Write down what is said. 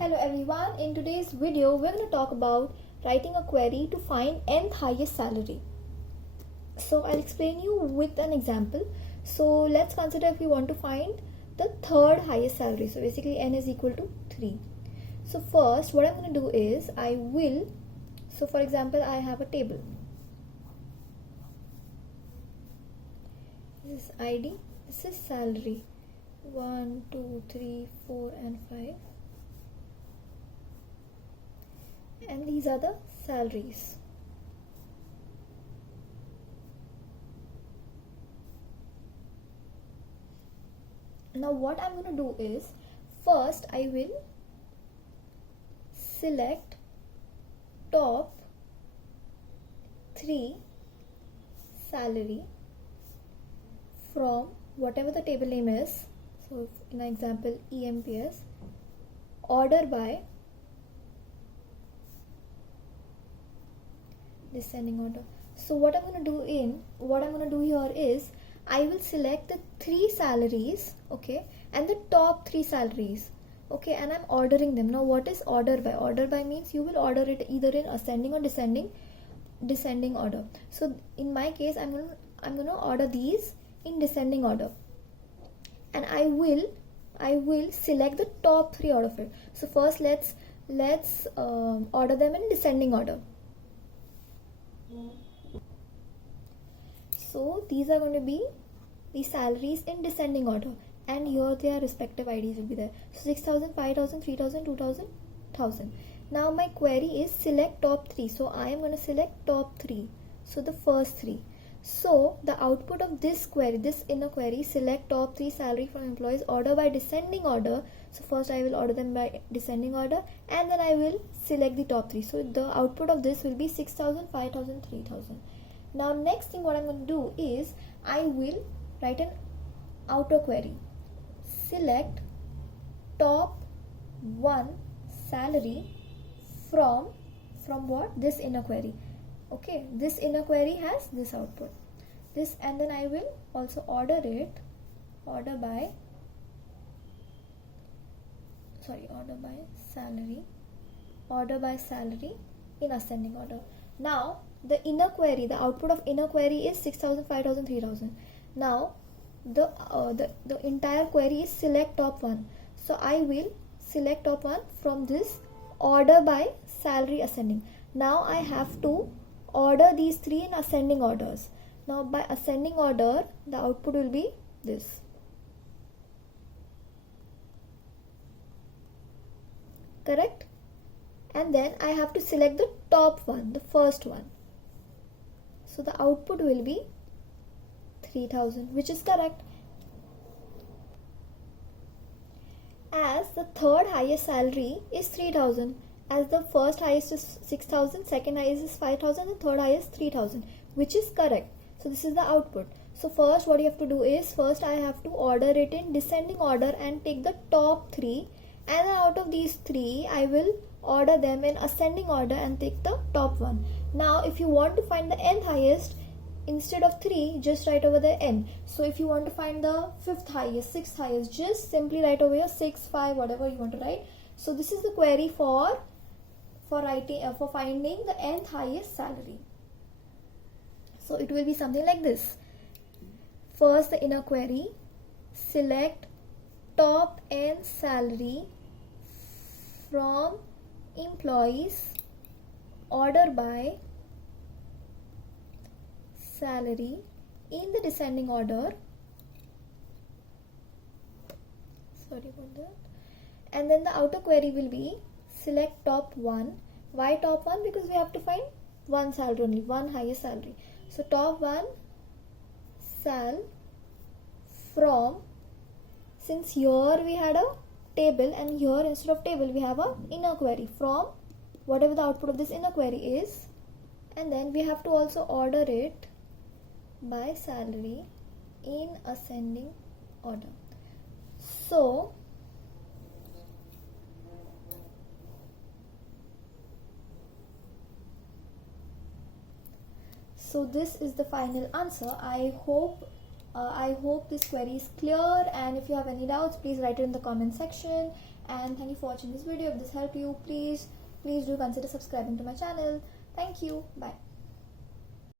Hello everyone, in today's video we're going to talk about writing a query to find nth highest salary. So I'll explain you with an example. So let's consider if we want to find the third highest salary. So basically n is equal to 3. So first what I'm going to do is so for example I have a table. This is ID, this is salary 1, 2, 3, 4 and 5. And these are the salaries. Now what I'm going to do is, first I will select top 3 salary from whatever the table name is. So in example EMPS, order by descending order. So what I'm going to do here is I will select the 3 salaries, okay, and the top 3 salaries, okay, and I'm ordering them. Now what is order by? Order by means you will order it either in ascending or descending order. So in my case I'm going to order these in descending order, and I will select the top 3 out of it. So first let's order them in descending order. So these are going to be the salaries in descending order, and here their respective IDs will be there. So 6,000, 5,000, 3,000, 2,000, 1,000. Now my query is select top 3. So I am going to select top 3. So the first 3. So the output of this query, this inner query, select top 3 salary from employees, order by descending order. So first I will order them by descending order, and then I will select the top 3. So the output of this will be 6,000, 5,000, 3,000. Now next thing what I'm going to do is I will write an outer query. Select top 1 salary from what? This inner query. Okay, this inner query has this output. This, and then I will also order by salary in ascending order. Now the inner query, the output of inner query is 6,000, 5,000, 3,000. Now the entire query is select top 1. So I will select top 1 from this order by salary ascending. Now I have to order these 3 in ascending orders. Now by ascending order the output will be this. Correct? And then I have to select the top one, the first one. So the output will be 3,000, which is correct. As the third highest salary is 3,000, as the first highest is 6,000, second highest is 5,000, and third highest 3,000, which is correct. So this is the output. So first what you have to do is, first I have to order it in descending order and take the top 3, and out of these 3 I will order them in ascending order and take the top 1. Now if you want to find the nth highest, instead of 3 just write over the n. So if you want to find the 5th highest, 6th highest, just simply write over here 6, 5, whatever you want to write. So this is the query for finding the nth highest salary. So it will be something like this. First the inner query, select top n salary from employees, order by salary in the descending order. Sorry about that. And then the outer query will be select top 1. Why top 1? Because we have to find one salary only, one highest salary. So top 1 sal from, since here we had a table and here instead of table we have a inner query, from whatever the output of this inner query is, and then we have to also order it by salary in ascending order. So this is the final answer. I hope this query is clear, and if you have any doubts please write it in the comment section, and thank you for watching this video. If this helped you, please do consider subscribing to my channel. Thank you. Bye.